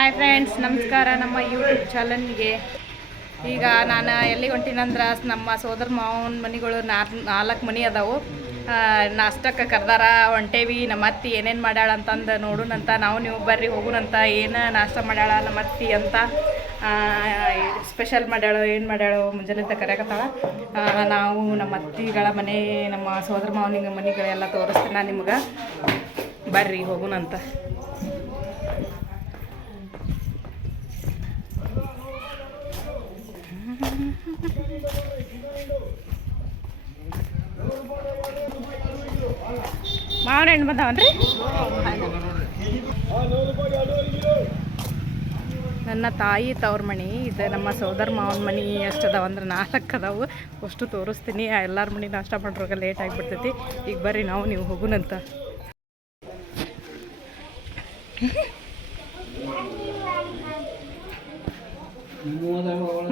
Hi friends ನಮಸ್ಕಾರ. ನಮ್ಮ YouTube ಚಾನಲ್ಗೆ ಈಗ ನಾನು ಎಲ್ಲಿ ಹೊಂಟಿನಂದ್ರೆ ನಮ್ಮ ಸೋದರ ಮಾವನ ಮನೆಗಳು ನಾಲ್ಕು ನಾಲ್ಕು ಮನೆ ಅದಾವು. ನಾಷ್ಟಕ್ಕೆ ಕರ್ದಾರ ಹೊಂಟೇವಿ ನಮ್ಮ ಅತ್ತಿ ಏನೇನು ಮಾಡ್ಯಾಳ ಅಂತಂದು ನೋಡುನಂತ ನಾವು ನೀವು ಬರ್ರಿ ಹೋಗುಣಂತ ಏನು ನಾಷ್ಟ ಮಾಡ್ಯಾಳ ನಮ್ಮ ಅತ್ತಿ ಅಂತ ಸ್ಪೆಷಲ್ ಮಾಡ್ಯಾಳು, ಏನು ಮಾಡ್ಯಾಳು ಮುಂಜಾನೆ ಕರೆಯಕತ್ತಾಳ. ನಾವು ನಮ್ಮ ಅತ್ತಿಗಳ ಮನೆ, ನಮ್ಮ ಸೋದರ ಮಾವನಿಗೆ ಮನೆಗಳೆಲ್ಲ ತೋರಿಸ್ತೀನಿ ನಿಮ್ಗೆ. ಬರ್ರಿ ಹೋಗುನಂತ ಮಾವನ ಹಣ್ಣು ಬಂದಾವನ್ರಿ? ನನ್ನ ತಾಯಿ ತವ್ರ ಮಣಿ ಇದು ನಮ್ಮ ಸೋದರ ಮಾವನ ಮನೆ ಎಷ್ಟು ಅದಾವ ಅಂದ್ರೆ ನಾಲ್ಕು ಅದಾವು. ಅಷ್ಟು ತೋರಿಸ್ತೀನಿ. ಎಲ್ಲರ ಮನೆ ನಾಷ್ಟ ಮಾಡ್ರೋಗ ಲೇಟ್ ಆಗಿಬಿಡ್ತೈತಿ. ಈಗ ಬರ್ರಿ ನಾವು, ನೀವು ಹೋಗುನಂತ.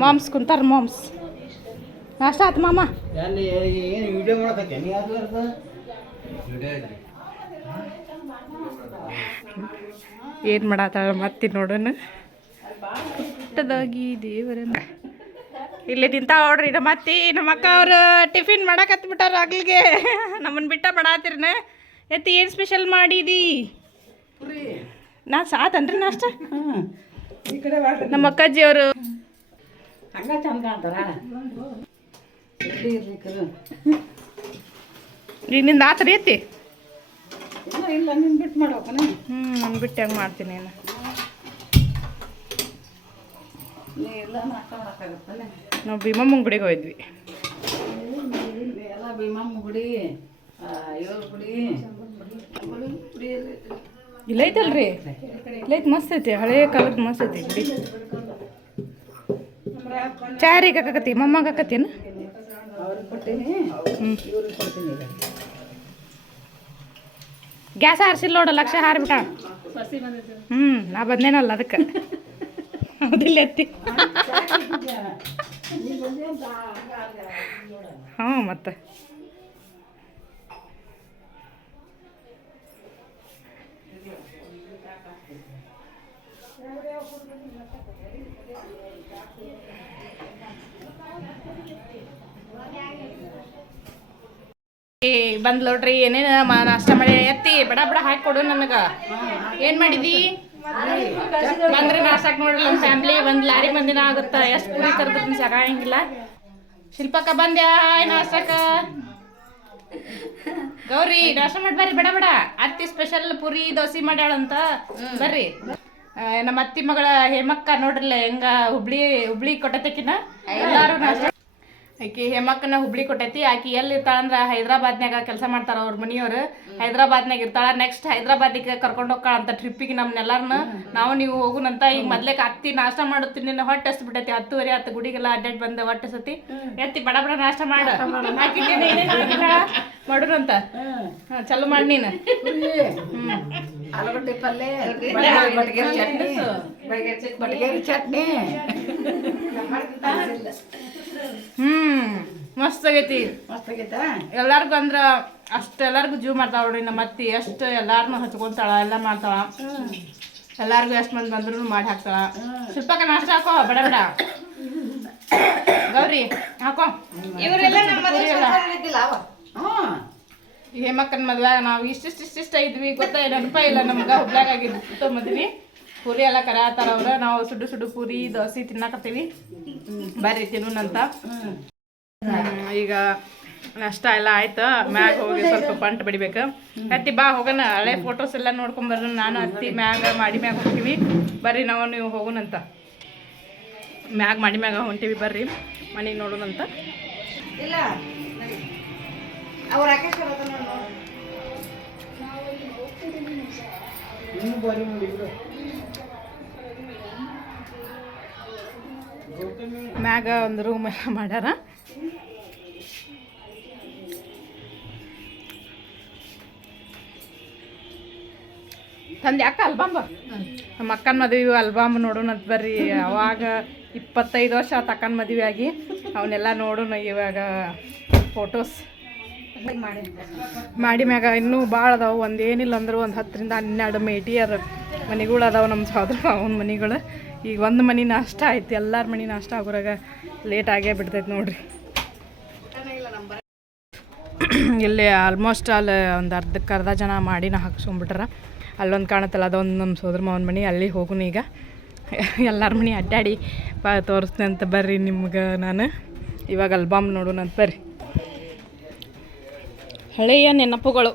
ಮಾಮ್ಸ್ ಕುಂತಾರ ಮಾಮ್ಸ್. ನಾಷ್ಟ ಆತು ಮಾಮ? ಏನು ಮಾಡತ್ತಾಳ ಮತ್ತೆ ನೋಡೋಣ. ಪುಟ್ಟದಾಗಿ ದೇವರನ್ನ. ಇಲ್ಲಿ ನಿಂತ ನೋಡ್ರಿ ನಮ್ಮ ಅತ್ತಿ ನಮ್ಮ ಅಕ್ಕ ಅವರು ಟಿಫಿನ್ ಮಾಡಕತ್ ಬಿಟ್ಟಾರ ಆಗ್ಲಿಗೆ. ನಮ್ಮನ್ನ ಬಿಟ್ಟ ಮಾಡಾತಿರ್ನ. ಎತ್ತಿ ಏನು ಸ್ಪೆಷಲ್ ಮಾಡಿದಿ? ನಾ ಸಾತನ್ರಿ ನಾಷ್ಟ? ಹ್ಞೂ ನಮ್ಮ ಅಕ್ಕಾಜಿ ಅವರು ಹಂಗ ಚಂದ ಕಾಣ್ತಾರ. ಈಗ ನಿಂದ ನಿನ್ನಿಂದ ರೀತಿ ಇಲ್ಲ ಇಲ್ಲ ನಿನ್ ಬಿಟ್ಟು ಮಾಡ್ಬೇಕನ ಹ್ಞೂ ನಾನು ಬಿಟ್ಟು ಹೆಂಗೆ ಮಾಡ್ತೀನಿ ನಾನು. ನಾವು ಭೀಮಮ್ಮನ ಗುಡಿಗೆ ಹೋಯ್ದ್ವಿ. ಇಲ್ಲಿ ಎಲ್ಲ ಭೀಮಮ್ಮ ಗುಡಿ ಇವ್ರ ಗುಡಿ ಗುಡಿ. ಇಲ್ಲ ಐತಲ್ರಿ ಇಲ್ಲ ಐತಿ ಮಸ್ತ್ ಐತಿ ಹಳೆಯ ಕಾಲದ ಮಸ್ತ್ ಐತಿ ಗುಡಿ ಚಾರಿಗೆ ಹಾಕಕತ್ತಿ ಮಮ್ಮಗ ಹಾಕತ್ತೇನು? ಗ್ಯಾಸ್ ಹಾರಿಸಿಲ್ಲ ನೋಡ ಲಕ್ಷ ಹಾರಿಬಿಟ್ಟ. ಹ್ಞೂ ನಾ ಬಂದೇನಲ್ಲ ಅದಕ್ಕೆ. ಅದಿಲ್ಲ ಎತ್ತಿ ಹ್ಞೂ ಮತ್ತೆ. ಬಂದ್ ನೋಡ್ರಿ, ಏನೇನ ನಾಷ್ಟ ಮಾಡಿ ಎತ್ತಿ, ಬಡ ಬಡ ಹಾಕಿ ಕೊಡು ನನಗ. ಏನ್ ಮಾಡಿದಿ? ಬಂದ್ರೆ ನಾಷ್ಟ ನೋಡ್ರಿ, ನಮ್ ಫ್ಯಾಮಿಲಿ ಒಂದ್ ಲಾರಿ ಬಂದಿನ ಆಗುತ್ತ. ಎಷ್ಟ್ ಪೂರಿ ಕರೆದ್ರೆ ಸಾಕಾಗಿಲ್ಲ ಶಿಲ್ಪಕ್ಕ ಬಂದ್ಯಾ? ನಾಷ್ಟಕ ಗೌರಿ, ನಾಷ್ಟ ಮಾಡಿ ಬರ್ರಿ, ಬಡ ಬಡ. ಅತ್ತಿ ಸ್ಪೆಷಲ್ ಪುರಿ, ದೋಸೆ ಮಾಡ್ಯಾಳಂತ. ಬರ್ರಿ. ನಮ್ಮ ಅತ್ತಿ ಮಗಳ ಹೇಮಕ್ಕ ನೋಡ್ರಲ್ಲ ಹೆಂಗ ಹುಬ್ಳಿ ಹುಬ್ಳಿ ಕೊಟ್ಟತಕಿನ? ಎಲ್ಲಾರು ಆಕಿ ಹೇಮಕ್ಕನ ಹುಬ್ಳಿ ಕೊಟ್ಟೈತಿ ಆಕಿ ಎಲ್ಲಿ ಇರ್ತಾಳಂದ್ರ ಹೈದ್ರಾಬಾದ್ನ್ಯಾಗ ಕೆಲಸ ಮಾಡ್ತಾರ ಅವ್ರ ಮನಿಯವ್ರು. ಹೈದ್ರಾಬಾದ್ನಾಗ ಇರ್ತಾಳ ನೆಕ್ಸ್ಟ್ ಹೈದ್ರಾಬಾದಿಗೆ ಕರ್ಕೊಂಡು ಹೋಗ್ತಾಳ ಅಂತ ಟ್ರಿಪ್ಪಿಗೆ ನಮ್ನೆಲ್ಲಾರನ್ನ ನಾವು ನೀವು ಹೋಗುನಂತ ಈಗ ಮೊದ್ಲೇಕ ಅತ್ತಿ ನಾಷ್ಟ ಮಾಡುತ್ತೀನಿ ನಿನ್ನ ಹೊಟ್ಟೆ ಹಸ್ದು ಬಿಟ್ಟೈತಿ ಹತ್ತುವರೆ ಹತ್ತು ಗುಡಿಗೆಲ್ಲ ಅಡ್ಡಾಡ್ ಬಂದ ಹೊಟ್ಟೆ ಸತಿ ಎತ್ತಿ ಬಡ ಬಡ ನಾಷ್ಟ ಮಾಡ? ಮಾಡುನಂತ. ಹಾ, ಚಲೋ ಮಾಡಿ ನೀನು. ಆಲೂಗಡ್ಡೆ ಪಲ್ಯ ಬಟ್ಗೇರಿ ಚಟ್ನಿ. ಬಟ್ಗೇರಿ ಚಟ್ನಿ. ಹ್ಮ್ ಮಸ್ತ್ ಆಗೈತಿ. ಮಸ್ತ್ ಆಗೈತಾ? ಎಲ್ಲಾರ್ಗು ಅಂದ್ರ ಅಷ್ಟ ಎಲ್ಲಾರ್ಗು ಜೀವ ಮಾಡ್ತಾವ ನೋಡ್ರಿ ನಮ್ಮ ಅತ್ತಿ. ಎಷ್ಟು ಎಲ್ಲಾರನು ಹಚ್ಕೊಂತಾಳ ಎಲ್ಲ ಮಾಡ್ತಾಳ. ಎಲ್ಲಾರ್ಗು ಎಷ್ಟ್ ಮಂದಿ ಬಂದ್ರು ಮಾಡಿ ಹಾಕ್ತಾಳ. ಶಿಲ್ಪಕ್ಕ ನಾಷ್ಟ ಹಾಕೋ? ಬಡ ಬಡ. ಗೌರಿ ಹಾಕೋ. ಇವರೆಲ್ಲ ಹ್ಞೂ ಹೇಮಕ್ಕನ ಮದ್ವೆ ನಾವು ಇಷ್ಟಿಷ್ಟು ಇಷ್ಟಿಷ್ಟ ಇದ್ವಿ ಗೊತ್ತಾ ನೆನಪ ಇಲ್ಲ ನಮ್ಗೆ. ಹುಬ್ಳ್ಯಾಗ ಆಗಿದ್ದು ಮದ್ವಿ. ಪೂರಿ ಎಲ್ಲ ಕರೆಯತ್ತಾರ ಅವ್ರ, ನಾವು ಸುಡು ಸುಡು ಪೂರಿ, ದೋಸೆ ತಿನ್ನಾಕತ್ತೀವಿ. ಬರ್ರಿ ತಿನ್ನು ಹ್ಞೂ ಈಗ ನಷ್ಟ ಎಲ್ಲ ಆಯ್ತು. ಮ್ಯಾಗ ಹೋಗಿ ಸ್ವಲ್ಪ ಪಂಟ್ ಬಡಿಬೇಕು. ಅತ್ತಿ ಬಾ, ಹೋಗೋಣ. ಹಳೆ ಫೋಟೋಸ್ ಎಲ್ಲ ನೋಡ್ಕೊಂಡ್ ಬರೋಣ. ನಾನು ಅತ್ತಿ ಮ್ಯಾಗ, ಮಾಡಿ ಮ್ಯಾಗ ಹೋಗ್ತೀವಿ. ಬರ್ರಿ, ನಾವು ನೀವು ಹೋಗೋಣಂತ ಮ್ಯಾಗ, ಮಾಡಿ ಮ್ಯಾಗ ಹೊಂಟೀವಿ ಬರ್ರಿ. ಮನೆಗೆ ನೋಡೋಣಂತ ಇಲ್ಲ. ಅವ್ರ ನೀನು ಬರೀ ಮಾಡಿದ್ರು ಮ್ಯಾಗ ಒಂದು ರೂಮ್ ಎಲ್ಲ ಮಾಡ್ಯಾರ. ತಂದೆ ಅಕ್ಕ ಅಲ್ಬಾಮ್ ನಮ್ಮ ಅಕ್ಕನ ಮದುವೆ ಅಲ್ಬಾಮ್ ನೋಡೋಣ ಅಂತ ಬರ್ರಿ. ಅವಾಗ ಇಪ್ಪತ್ತೈದು ವರ್ಷ ಆತ ಅಕ್ಕನ ಮದುವೆ ಆಗಿ ಅವನ್ನೆಲ್ಲ ನೋಡೋಣ ಇವಾಗ ಫೋಟೋಸ್ ಮಾಡಿ ಮಾಡಿ ಮ್ಯಾಗ ಇನ್ನೂ ಭಾಳ ಅದಾವೆ. ಒಂದು ಏನಿಲ್ಲ ಅಂದ್ರೆ ಒಂದು ಹತ್ತರಿಂದ ಹನ್ನೆರಡು ಮೇಟಿಯರ್ ಮನೆಗಳು ಅದಾವೆ ನಮ್ಮ ಸೋದರ ಅವನ ಮನೆಗಳು. ಈಗ ಒಂದು ಮನೆ ನಾಷ್ಟ ಆಯ್ತು. ಎಲ್ಲರ ಮನೆ ನಾಷ್ಟ ಆಗೋರಾಗ ಲೇಟ್ ಆಗೇ ಬಿಡ್ತೈತೆ ನೋಡ್ರಿ. ಇಲ್ಲಿ ಆಲ್ಮೋಸ್ಟ್ ಅಲ್ಲಿ ಒಂದು ಅರ್ಧಕ್ಕೆ ಅರ್ಧ ಜನ ಮಾಡಿನ ಹಾಕ್ಸ್ಕೊಂಡ್ಬಿಟ್ರ. ಅಲ್ಲೊಂದು ಕಾಣತ್ತಲ್ಲ, ಅದೊಂದು ನಮ್ಮ ಸೋದರ ಮಾವನ ಮನೆ. ಅಲ್ಲಿ ಹೋಗುನು ಈಗ. ಎಲ್ಲರ ಮನೆ ಅಡ್ಡಾಡಿ, ಬಾ ತೋರಿಸ್ತೀನಿ ಅಂತ ಬರ್ರಿ ನಿಮ್ಗೆ ನಾನು. ಇವಾಗ ಅಲ್ಬಾಮ್ ನೋಡೋಣ ಅಂತ ಬರ್ರಿ. ಹಳೆಯ ನೆನಪುಗಳು.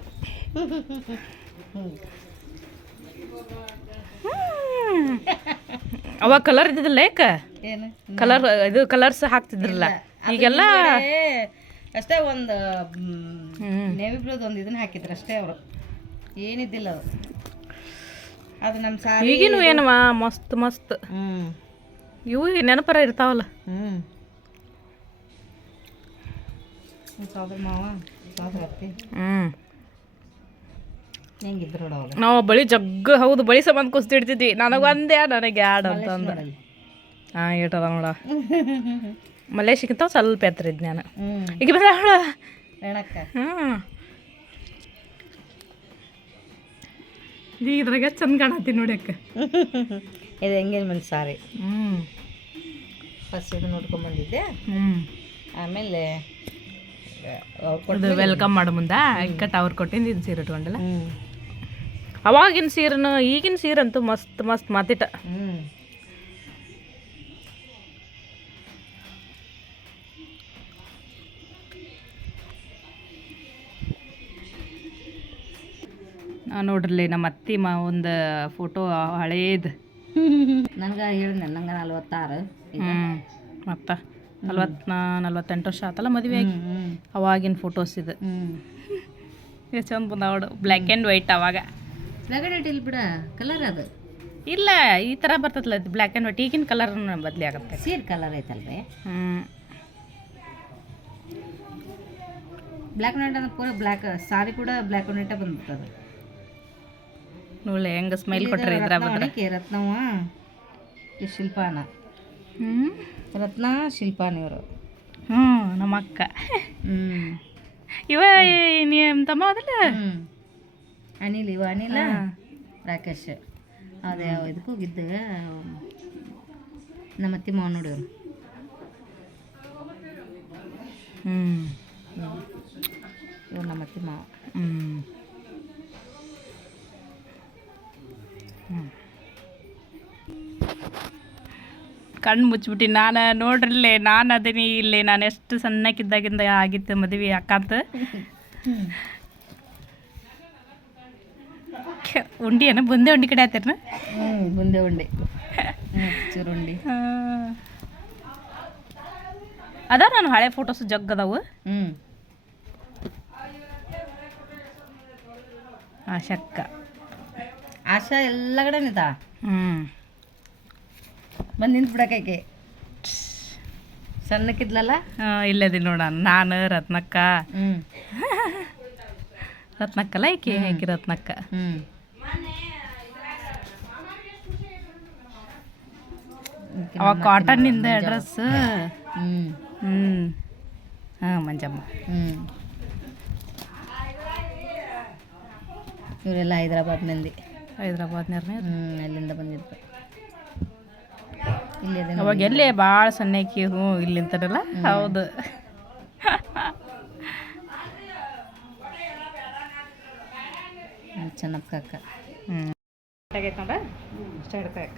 ಅವ ಅವಾಗ ಕಲರ್ ಇದ್ದಿದ್ದಿಲ್ಲ ಏಕ? ಕಲರ್ ಇದು ಕಲರ್ಸ್ ಹಾಕ್ತಿದ್ರಲ್ಲ. ಈಗೆಲ್ಲ ಅಷ್ಟೇ ಒಂದು. ನೇವಿ ಬ್ಲೂದ್ ಒಂದು ಇದನ್ನ ಹಾಕಿದ್ರು ಅಷ್ಟೇ ಅವರು. ಏನಿದ್ದಿಲ್ಲ ಅವರು ಅದು ನಮ್ಮ ಸಾರಿ ಈಗಿನೂ ಏನವ ಮಸ್ತ್ ಮಸ್ತ್. ಇವು ನೆನಪರ ಇರ್ತಾವಲ್ಲ. ಹ್ಞೂ ನಾವು ಬಳಿ ಜಗ್ಗ ಹೌದು ಬಳಿ ಸಂಬಂಧ ಕುಸ್ತಿಡ್ತಿದ್ವಿ. ನನಗೆ ಒಂದೇ ನನಗೆ ಎರಡು ಅಂತ ಅಂದ. ಹಾಂ ಏಟದ ನೋಡ. ಮಲೇಶಿಗಿಂತ ಸ್ವಲ್ಪ ಎತ್ತರ ಇದ್ ನಾನು. ಹ್ಞೂ ಈಗ ಬರ ಈಗ ಇದ್ರಾಗ ಚಂದ ಕಾಣತ್ತೀನಿ ನೋಡಿ ಅಕ್ಕ. ಇದು ಎಂಗೇಜ್ಮೆಂಟ್ ಸಾರಿ. ಹ್ಮ್. ಫಸ್ಟ್ ಇದು ನೋಡ್ಕೊಂಡ್ ಹ್ಞೂ ಹ್ಮ್. ಆಮೇಲೆ ಇದು ವೆಲ್ಕಮ್ ಮಾಡೋ ಮುಂದ. ಇಕ್ಕಟ್ಟು ಅವ್ರು ಕೊಟ್ಟಿಂದ ಇದು ಸೀರೆ ಇಟ್ಕೊಂಡಲ್ಲ. ಅವಾಗಿನ ಸೀರೆನು ಈಗಿನ ಅಂತೂ ಮಸ್ತ್ ಮಸ್ತ್ ಮಾತಿಟ ನೋಡ್ರಿ ನಮ್ಮ ಅತ್ತಿ ಮಾ ಒಂದು ಫೋಟೋ ಹಳೇದು. ನನಗೆ ಹೇಳಿದೆ ನಂಗೆ ನಲ್ವತ್ತಾರು ಹ್ಞೂ ಮತ್ತ ನಲ್ವತ್ತು ನಲ್ವತ್ತೆಂಟು ವರ್ಷ ಆತಲ್ಲ ಮದುವೆ ಆಗಿ. ಹ್ಞೂ ಅವಾಗಿನ ಫೋಟೋಸ್ ಇದು. ಎಷ್ಟು ಚಂದ ಬಂದಾವಡು ಬ್ಲ್ಯಾಕ್ ಆ್ಯಂಡ್ ವೈಟ್ ಅವಾಗ. ಲಗಡೇಟ್ ಇಲ್ಲ ಬಿಡ ಕಲರ್ ಅದು. ಇಲ್ಲ ಈ ಥರ ಬರ್ತದಲ್ಲ ಬ್ಲಾಕ್ ಬ್ಲ್ಯಾಕ್ ಆ್ಯಂಡ್ ವೈಟ್ ಈಗಿನ ಕಲರ್ ಬದಲಿ ಆಗುತ್ತೆ. ಸೀರೆ ಕಲರ್ ಐತಲ್ರಿ ಹ್ಞೂ ಬ್ಲ್ಯಾಕ್ ಆ್ಯಂಡ್ ವೈಟ್ ಅಂದ್ರೆ ಪೂರ ಬ್ಲ್ಯಾಕ್ ಸಾರಿ ಕೂಡ ಬ್ಲ್ಯಾಕ್ ಆ್ಯಂಡ್ ವೈಟೇ ಬಂದ್ಬಿಡ್ತದೆ ನೋಡಿ ಹೆಂಗೆ ಸ್ಮೈಲ್ ಕೊಟ್ಟರೆ ಇದ್ರ ಬಂದ್ರೆ. ರತ್ನವ ಈ ಶಿಲ್ಪಾನ. ಹ್ಞೂ ರತ್ನ ಶಿಲ್ಪಾನ ಇವರು. ಹ್ಞೂ ನಮ್ಮ ಅಕ್ಕ. ಹ್ಞೂ ಇವ ನಿಮ್ಮ ತಮ್ಮ ಅದಲ್ಲ? ಅನಿಲ್ ಇವ ಅನಿಲ? ರಾಕೇಶ್. ಅದೇ ಯಾವ ಇದಕ್ಕೆ ಹೋಗಿದ್ದೆ ನಮ್ಮ ಅತ್ತಿ ಮಾವ ನೋಡಿ ಅವ್ರು ಹ್ಞೂ ಇವ್ರು ನಮ್ಮ ಅತ್ತಿ ಮಾವ. ಹ್ಞೂ ಕಣ್ಣು ಮುಚ್ಚಿಬಿಟ್ಟು ನಾನು ನೋಡ್ರಲ್ಲೇ ನಾನು ಅದೀನಿ ಇಲ್ಲಿ ನಾನು ಎಷ್ಟು ಸಣ್ಣಕ್ಕಿದ್ದಾಗಿಂದ ಆಗಿತ್ತು ಮದುವೆ ಅಕ್ಕಂತ ಉಂಡಿ ಏನ? ಬುಂದೆ ಉಂಡಿ ಕಡೆ ಆಯ್ತಾರ ಬುಂದೆ ಉಂಡಿ. ಚೂರುಂಡಿ ಚುರುಂಡಿ ಅದ ನಾನು ಹಳೆ ಫೋಟೋಸ್ ಜಗ್ ಅದಾವು. ಹ್ಞೂ ಆಶಕ್ಕ. ಆಶಾ ಎಲ್ಲ ಕಡೆ ನಿಂತ ಹ್ಞೂ ಬಂದು ನಿಂತು ಬಿಡಕೈಕೆ ಸಣ್ಣಕ್ಕಿದ್ಲಲ್ಲ? ಇಲ್ಲದಿ ನೋಡ ನಾನು ರತ್ನಕ್ಕ. ರತ್ನಕ್ಕಲ್ಲ ಈಕೆ? ಹೇಗೆ ರತ್ನಕ್ಕ. ಅವಾಗ ಕಾಟನ್ನಿಂದ ಡ್ರೆಸ್ ಹ್ಞೂ ಹ್ಞೂ ಹಾಂ ಮಂಜಮ್ಮ. ಹ್ಞೂ ಇವರೆಲ್ಲ ಹೈದ್ರಾಬಾದ್ ಮಂದಿ ಹೈದ್ರಾಬಾದ್ನವ್ರನ್ನ? ಹ್ಞೂ ಅಲ್ಲಿಂದ ಅದೇ ಅವಾಗ ಎಲ್ಲೇ ಭಾಳ ಸಣ್ಣಕಿ ಹ್ಞೂ ಇಲ್ಲಿಂತಾರಲ್ಲ ಹೌದು. ಚೆನ್ನಪ್ಪ ಕಾಕ. ಹ್ಞೂ ಆಗೈತೆ ನೋಡ ಇಷ್ಟ ಹಿಡ್ಕಾಕ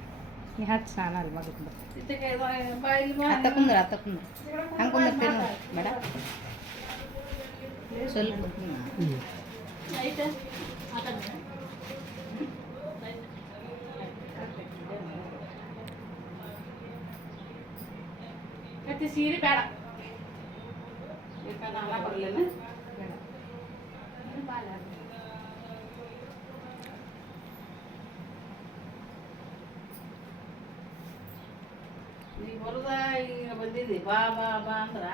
ನೀ ಹಚ್ಚ ಸ್ನಾನ ಅಲ್ಲಿ ಮಗು ಅತ್ತ ಕುಂದ್ರ ಅತ್ತ ಕುಂದ್ರ. ಹಂಗೆ ಕುಂದಿರ್ತೇನು ಬೇಡ. ಸ್ವಲ್ಪ ಮತ್ತೆ ಸೀರೆ ಬೇಡ. ನೀ ಬರುದ ಈಗ ಬಂದಿದ್ದಿ? ಬಾ ಬಾ ಬಾ ಅಂದ್ರ?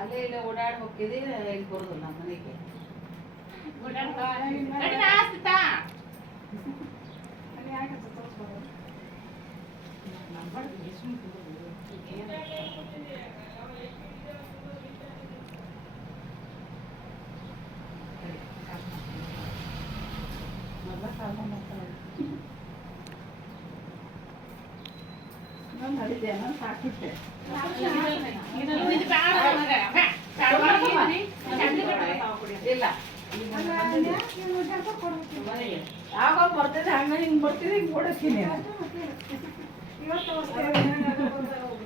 ಅಲ್ಲೇ ಇಲ್ಲೇ ಓಡಾಡಿ ಹೋಗ್ತಿದ್ದಿ ಇಲ್ಲಿ ಬರುದು ನಮ್ಮ ಮನೆಗೆ. ಕಡಿಮೆ ಇಲ್ಲ. ಯಾವಾಗ ಬರ್ತಿದ್ದೆ ಹಂಗ ಹಿಂಗ್ ಬರ್ತಿದ್ದೆ ಹಿಂಗ್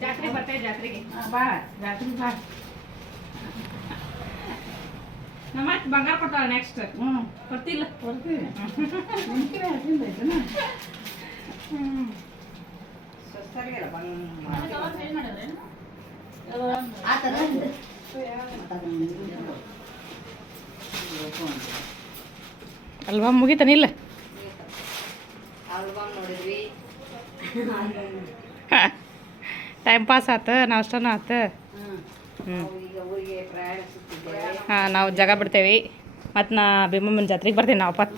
ಜಾತ್ರೆ ಬರ್ತೇವೆ ಜಾತ್ರೆಗೆ ಬಾ ಜಾತ್ರೆ ಬಾ. ನಮ್ಮ ಬಂಗಾರ ಕೊಟ್ಟಾಳ ನೆಕ್ಸ್ಟ್ ಹ್ಞೂ ಬರ್ತಿಲ್ಲ ಬರ್ತೀನಿ ನಿಮ್ಕಿನ ಅಲ್ವಾ ಮುಗಿತಾನಿಲ್ಲ ನೋಡಿದ್ವಿ. ಟೈಮ್ ಪಾಸ್ ಆತ ನಾಷ್ಟನೂ ಆತ. ಹ್ಞೂ ಈಗ ಊರಿಗೆ ಪ್ರಯಾಣಿಸುತ್ತಿದ್ದೇವೆ. ಹಾಂ ನಾವು ಜಾಗ ಬಿಡ್ತೇವೆ. ಮತ್ತು ನಾ ಭೀಮಮ್ಮನ ಜಾತ್ರೆಗೆ ಬರ್ತೀನಿ ನಾವು ಪತ್